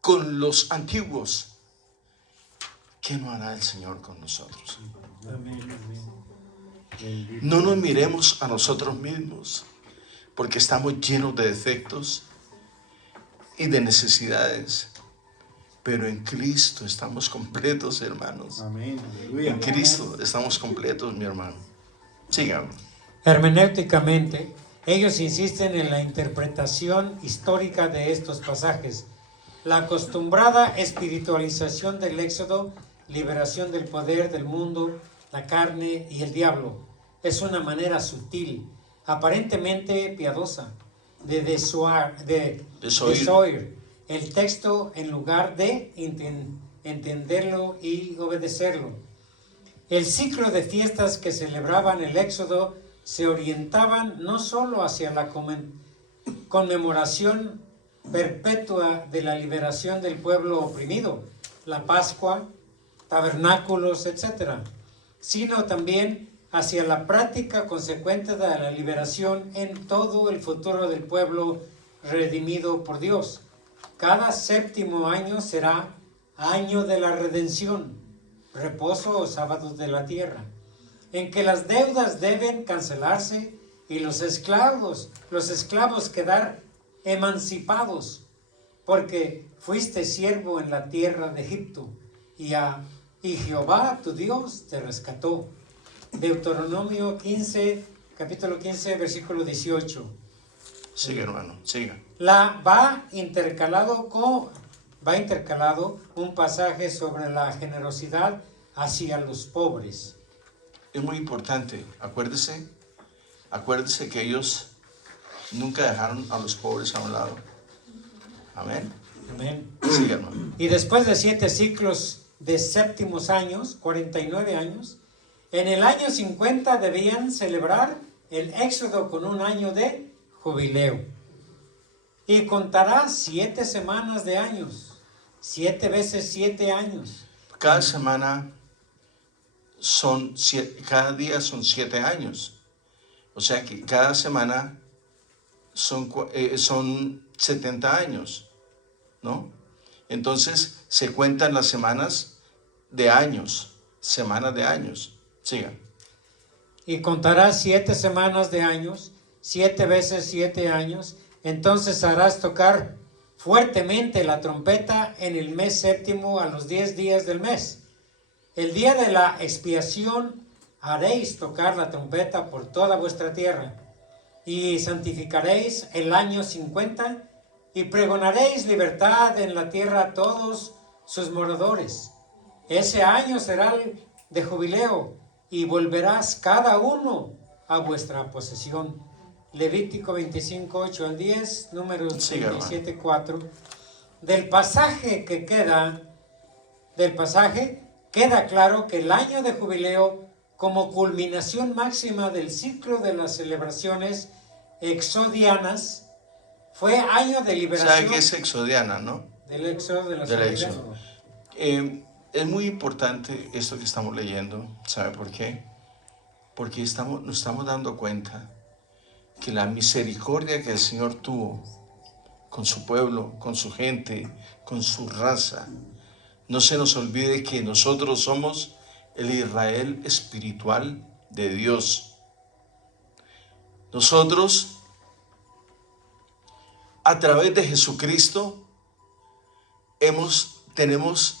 con los antiguos, ¿qué no hará el Señor con nosotros? Amén. Amén. No nos miremos a nosotros mismos, porque estamos llenos de defectos y de necesidades. Pero en Cristo estamos completos, hermanos. Amén. Aleluya. En Cristo estamos completos, mi hermano. Sigamos. Hermenéuticamente, ellos insisten en la interpretación histórica de estos pasajes. La acostumbrada espiritualización del Éxodo, liberación del poder del mundo, la carne y el diablo, es una manera sutil, aparentemente piadosa, de desoír el texto en lugar de entenderlo y obedecerlo. El ciclo de fiestas que celebraban el Éxodo se orientaban no solo hacia la conmemoración perpetua de la liberación del pueblo oprimido, la Pascua, tabernáculos, etc., sino también hacia la práctica consecuente de la liberación en todo el futuro del pueblo redimido por Dios. Cada séptimo año será año de la redención, reposo o sábados de la tierra, en que las deudas deben cancelarse y los esclavos quedar emancipados, porque fuiste siervo en la tierra de Egipto, y Jehová tu Dios te rescató. Deuteronomio 15, capítulo 15, versículo 18. Siga, hermano, siga. Va intercalado un pasaje sobre la generosidad hacia los pobres. Es muy importante, acuérdese que ellos nunca dejaron a los pobres a un lado. Amén. Amén. Siga, hermano. Y después de 7 ciclos de séptimos años, 49 años, en el año 50 debían celebrar el éxodo con un año de jubileo. Y contará 7 semanas de años, 7 veces 7 años. Cada semana cada día son 7 años. O sea que cada semana son 70 años, ¿no? Entonces se cuentan las semanas de años, Siga. Y contará 7 semanas de años, 7 veces 7 años. Entonces harás tocar fuertemente la trompeta en el mes séptimo a los 10 días del mes. El día de la expiación haréis tocar la trompeta por toda vuestra tierra, y santificaréis el año 50, y pregonaréis libertad en la tierra a todos sus moradores. Ese año será de jubileo, y volverás cada uno a vuestra posesión. Levítico 25, 8 al 10, Números 37, 4. Del pasaje queda claro que el año de jubileo, como culminación máxima del ciclo de las celebraciones exodianas, fue año de liberación. ¿Sabe qué es exodiana, no? Del éxodo de la Del soberanía. éxodo. Es muy importante esto que estamos leyendo. ¿Sabe por qué? Porque nos estamos dando cuenta que la misericordia que el Señor tuvo con su pueblo, con su gente, con su raza, no se nos olvide que nosotros somos el Israel espiritual de Dios. Nosotros, a través de Jesucristo, tenemos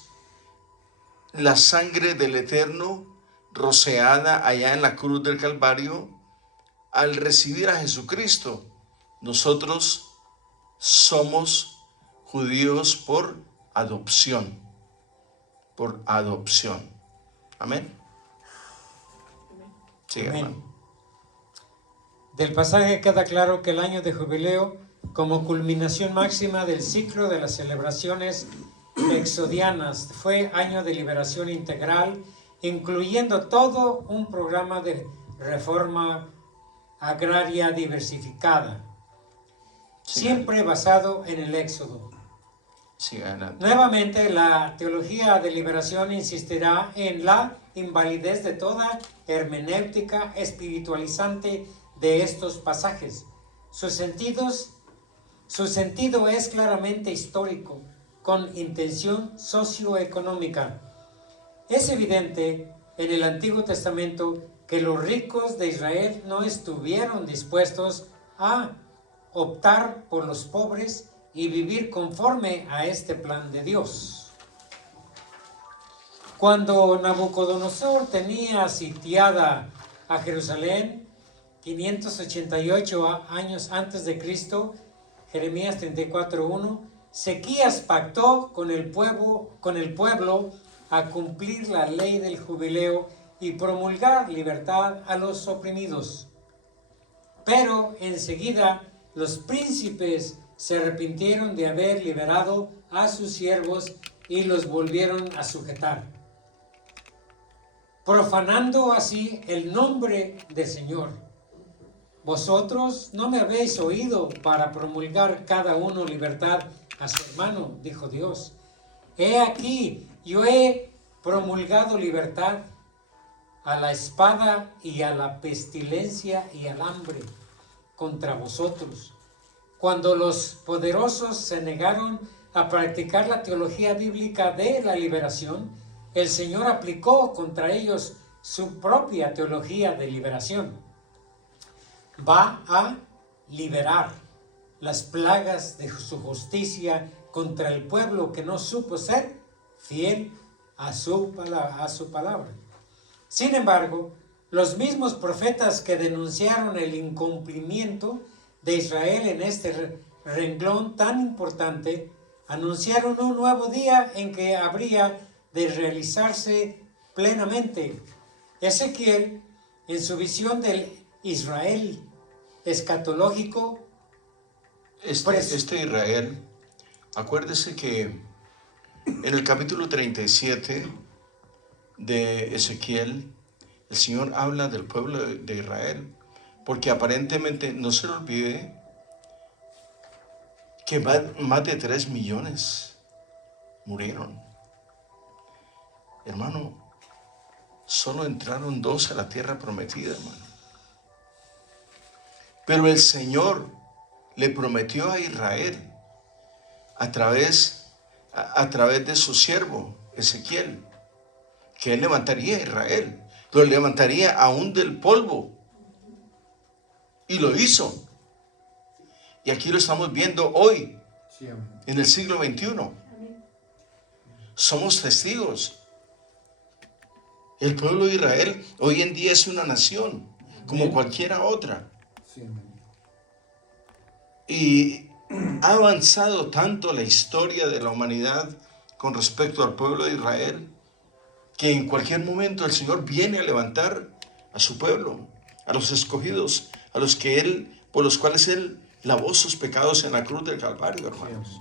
la sangre del Eterno rociada allá en la cruz del Calvario. Al recibir a Jesucristo, nosotros somos judíos por adopción. Amén. Sí, Amén. hermano. Del pasaje queda claro que el año de jubileo, como culminación máxima del ciclo de las celebraciones exodianas, fue año de liberación integral, incluyendo todo un programa de reforma agraria diversificada, siempre basado en el éxodo. Sí, adelante. Nuevamente, la teología de liberación insistirá en la invalidez de toda hermenéutica espiritualizante de estos pasajes. Su sentido es claramente histórico, con intención socioeconómica. Es evidente en el Antiguo Testamento que los ricos de Israel no estuvieron dispuestos a optar por los pobres y vivir conforme a este plan de Dios. Cuando Nabucodonosor tenía sitiada a Jerusalén, 588 años antes de Cristo, Jeremías 34:1, Sequías pactó con el pueblo a cumplir la ley del jubileo y promulgar libertad a los oprimidos. Pero enseguida los príncipes se arrepintieron de haber liberado a sus siervos y los volvieron a sujetar, profanando así el nombre del Señor. Vosotros no me habéis oído para promulgar cada uno libertad a su hermano, dijo Dios. He aquí, yo he promulgado libertad a la espada y a la pestilencia y al hambre contra vosotros. Cuando los poderosos se negaron a practicar la teología bíblica de la liberación, el Señor aplicó contra ellos su propia teología de liberación. Va a liberar las plagas de su justicia contra el pueblo que no supo ser fiel a su palabra. Sin embargo, Los mismos profetas que denunciaron el incumplimiento de Israel en este renglón tan importante, anunciaron un nuevo día en que habría de realizarse plenamente. Ezequiel, en su visión del Israel escatológico, Este Israel, acuérdese que en el capítulo 37 de Ezequiel, el Señor habla del pueblo de Israel, porque aparentemente, no se le olvide, que más de 3 millones murieron. Hermano, solo entraron 2 a la tierra prometida, hermano. Pero el Señor le prometió a Israel a través de su siervo Ezequiel, que él levantaría a Israel, lo levantaría aún del polvo. Y lo hizo. Y aquí lo estamos viendo hoy, Sí, amén. en el siglo XXI. Somos testigos. El pueblo de Israel hoy en día es una nación, como cualquiera otra. Sí, amén. Y ha avanzado tanto la historia de la humanidad con respecto al pueblo de Israel, que en cualquier momento el Señor viene a levantar a su pueblo, a los escogidos, a los que Él, por los cuales Él lavó sus pecados en la cruz del Calvario, hermanos.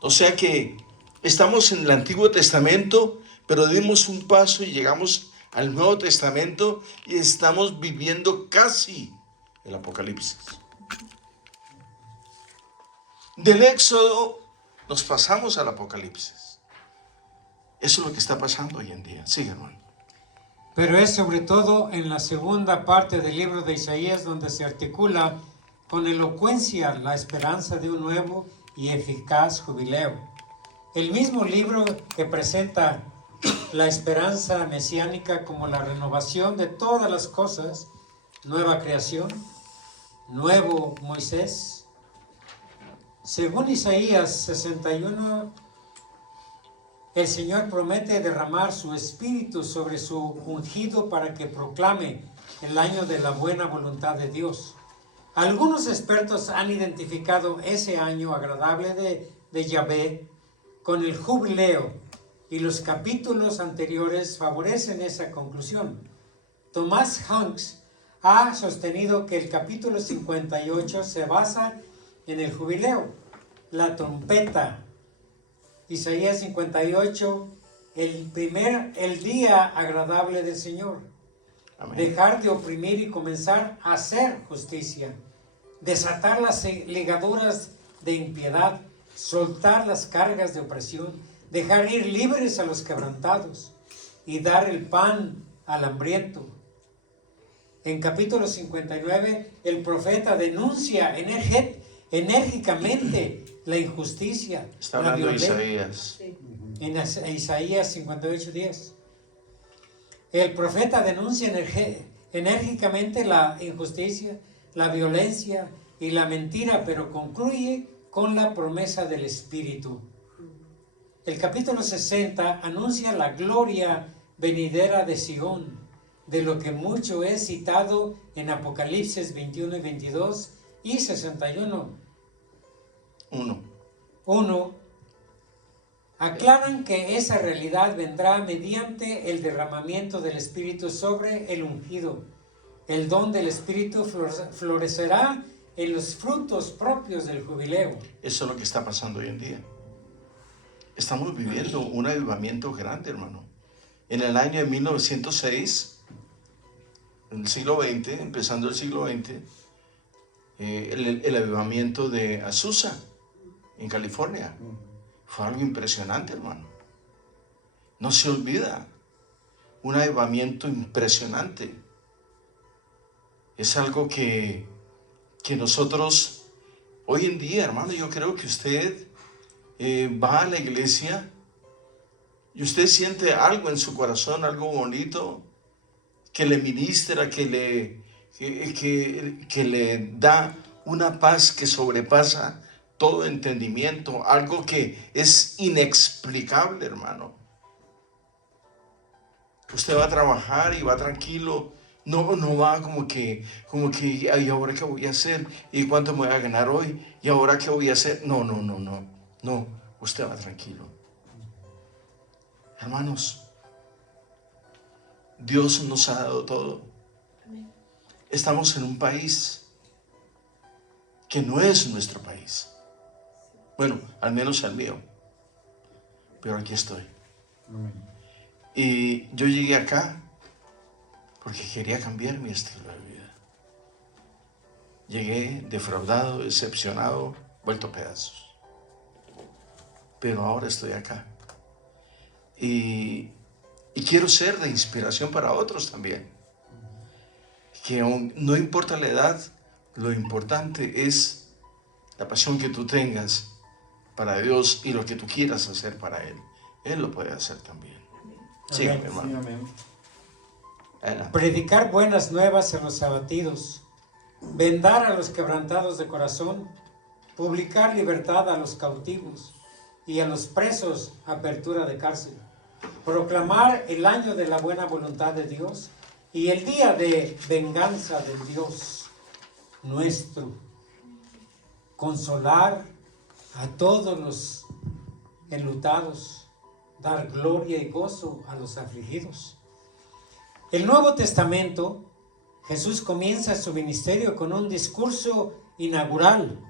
O sea que estamos en el Antiguo Testamento, pero dimos un paso y llegamos al Nuevo Testamento y estamos viviendo casi el Apocalipsis. Del Éxodo nos pasamos al Apocalipsis. Eso es lo que está pasando hoy en día. Sigue, hermano. pero es sobre todo en la segunda parte del libro de Isaías donde se articula con elocuencia la esperanza de un nuevo y eficaz jubileo. El mismo libro que presenta la esperanza mesiánica como la renovación de todas las cosas, nueva creación, nuevo Moisés. Según Isaías 61, el Señor promete derramar su espíritu sobre su ungido para que proclame el año de la buena voluntad de Dios. Algunos expertos han identificado ese año agradable de Yahvé con el jubileo, y los capítulos anteriores favorecen esa conclusión. Tomás Hanks ha sostenido que el capítulo 58 se basa en el jubileo, la trompeta. Isaías 58, el día agradable del Señor. Amén. Dejar de oprimir y comenzar a hacer justicia. Desatar las ligaduras de impiedad. Soltar las cargas de opresión. Dejar ir libres a los quebrantados. Y dar el pan al hambriento. En capítulo 59, el profeta denuncia enérgicamente la injusticia, Está la hablando de violencia. Isaías. En Isaías 58:10. El profeta denuncia enérgicamente la injusticia, la violencia y la mentira, pero concluye con la promesa del Espíritu. El capítulo 60 anuncia la gloria venidera de Sion, de lo que mucho es citado en Apocalipsis 21 y 22 y 61. 1. Aclaran que esa realidad vendrá mediante el derramamiento del Espíritu sobre el ungido. El don del Espíritu florecerá en los frutos propios del jubileo. Eso es lo que está pasando hoy en día. Estamos viviendo un avivamiento grande, hermano. En el año de 1906, en el siglo XX, empezando el siglo XX, el avivamiento de Azusa, en California. Fue algo impresionante, hermano. No se olvida. Un avivamiento impresionante. Es algo que nosotros, hoy en día, hermano, yo creo que usted va a la iglesia y usted siente algo en su corazón, algo bonito, que le ministra, que le da una paz que sobrepasa todo entendimiento, algo que es inexplicable, hermano. Usted va a trabajar y va tranquilo. No va ¿y ahora qué voy a hacer? ¿Y cuánto me voy a ganar hoy? ¿Y ahora qué voy a hacer? No, usted va tranquilo. Hermanos, Dios nos ha dado todo. Estamos en un país que no es nuestro país. Bueno, al menos el mío. Pero aquí estoy. Y yo llegué acá porque quería cambiar mi estilo de vida. Llegué defraudado, decepcionado, vuelto a pedazos. Pero ahora estoy acá. Y quiero ser de inspiración para otros también. Que no importa la edad, lo importante es la pasión que tú tengas para Dios y lo que tú quieras hacer para Él. Él lo puede hacer también. Sí, Amén. hermano. Sí, amén. Adelante. Predicar buenas nuevas a los abatidos, vendar a los quebrantados de corazón, publicar libertad a los cautivos y a los presos apertura de cárcel, proclamar el año de la buena voluntad de Dios y el día de venganza del Dios nuestro, consolar a todos los enlutados, dar gloria y gozo a los afligidos. El Nuevo Testamento, Jesús comienza su ministerio con un discurso inaugural,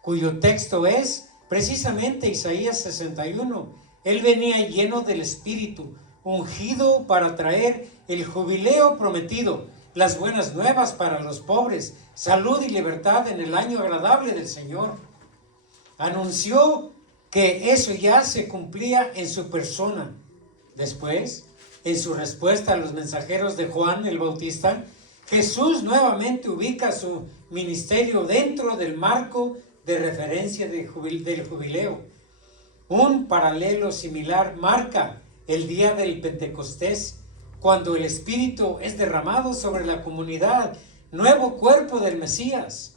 cuyo texto es precisamente Isaías 61. Él venía lleno del Espíritu, ungido para traer el jubileo prometido, las buenas nuevas para los pobres, salud y libertad en el año agradable del Señor. Anunció que eso ya se cumplía en su persona. Después, en su respuesta a los mensajeros de Juan el Bautista, Jesús nuevamente ubica su ministerio dentro del marco de referencia del jubileo. Un paralelo similar marca el día del Pentecostés, cuando el Espíritu es derramado sobre la comunidad, nuevo cuerpo del Mesías.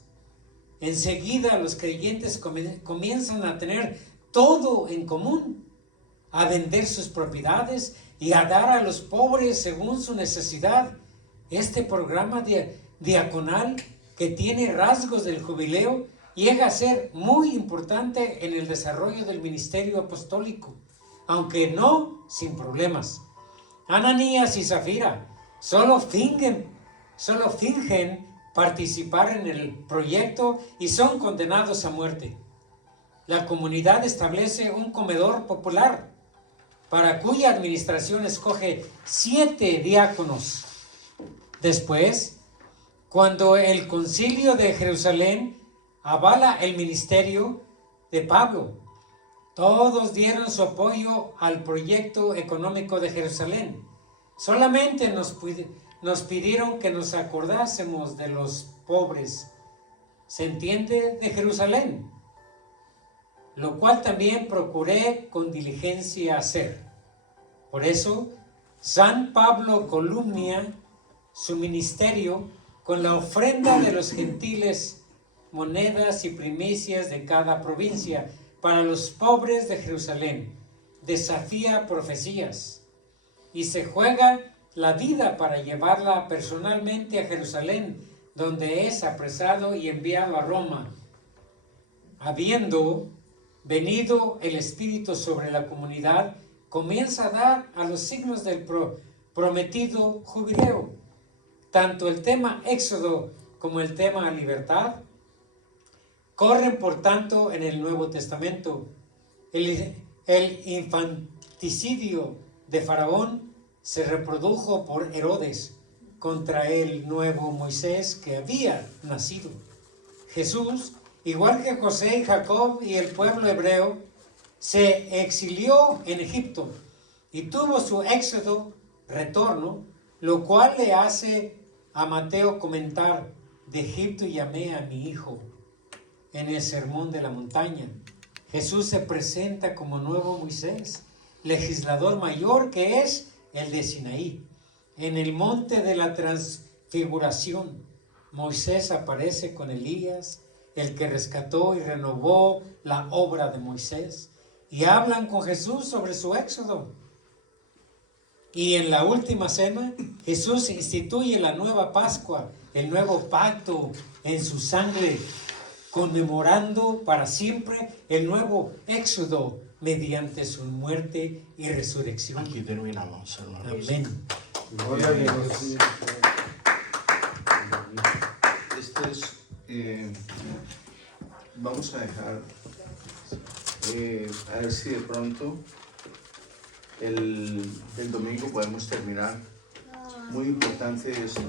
Enseguida los creyentes comienzan a tener todo en común, a vender sus propiedades y a dar a los pobres según su necesidad. Este programa diaconal, que tiene rasgos del jubileo, llega a ser muy importante en el desarrollo del ministerio apostólico, aunque no sin problemas. Ananías y Zafira solo fingen participar en el proyecto y son condenados a muerte. La comunidad establece un comedor popular para cuya administración escoge 7 diáconos. Después, cuando el concilio de Jerusalén avala el ministerio de Pablo, todos dieron su apoyo al proyecto económico de Jerusalén. Solamente nos pidieron que nos acordásemos de los pobres, ¿se entiende?, de Jerusalén, lo cual también procuré con diligencia hacer. Por eso, San Pablo columnia su ministerio con la ofrenda de los gentiles, monedas y primicias de cada provincia, para los pobres de Jerusalén, desafía profecías y se juega la vida para llevarla personalmente a Jerusalén, donde es apresado y enviado a Roma. Habiendo venido el Espíritu sobre la comunidad, comienza a dar a los signos del prometido jubileo. Tanto el tema Éxodo como el tema libertad corren, por tanto, en el Nuevo Testamento. El infanticidio de Faraón se reprodujo por Herodes contra el nuevo Moisés que había nacido. Jesús, igual que José y Jacob y el pueblo hebreo, se exilió en Egipto y tuvo su éxodo, retorno, lo cual le hace a Mateo comentar: de Egipto llamé a mi hijo. En el Sermón de la Montaña, Jesús se presenta como nuevo Moisés, legislador mayor, que es el de Sinaí. En el monte de la transfiguración, Moisés aparece con Elías, el que rescató y renovó la obra de Moisés, y hablan con Jesús sobre su éxodo. Y en la última cena, Jesús instituye la nueva Pascua, el nuevo pacto en su sangre, conmemorando para siempre el nuevo éxodo mediante su muerte y resurrección. Aquí terminamos, hermanos. Amén. Gloria a Dios. Este es, vamos a dejar, a ver si de pronto el domingo podemos terminar. Muy importante esto.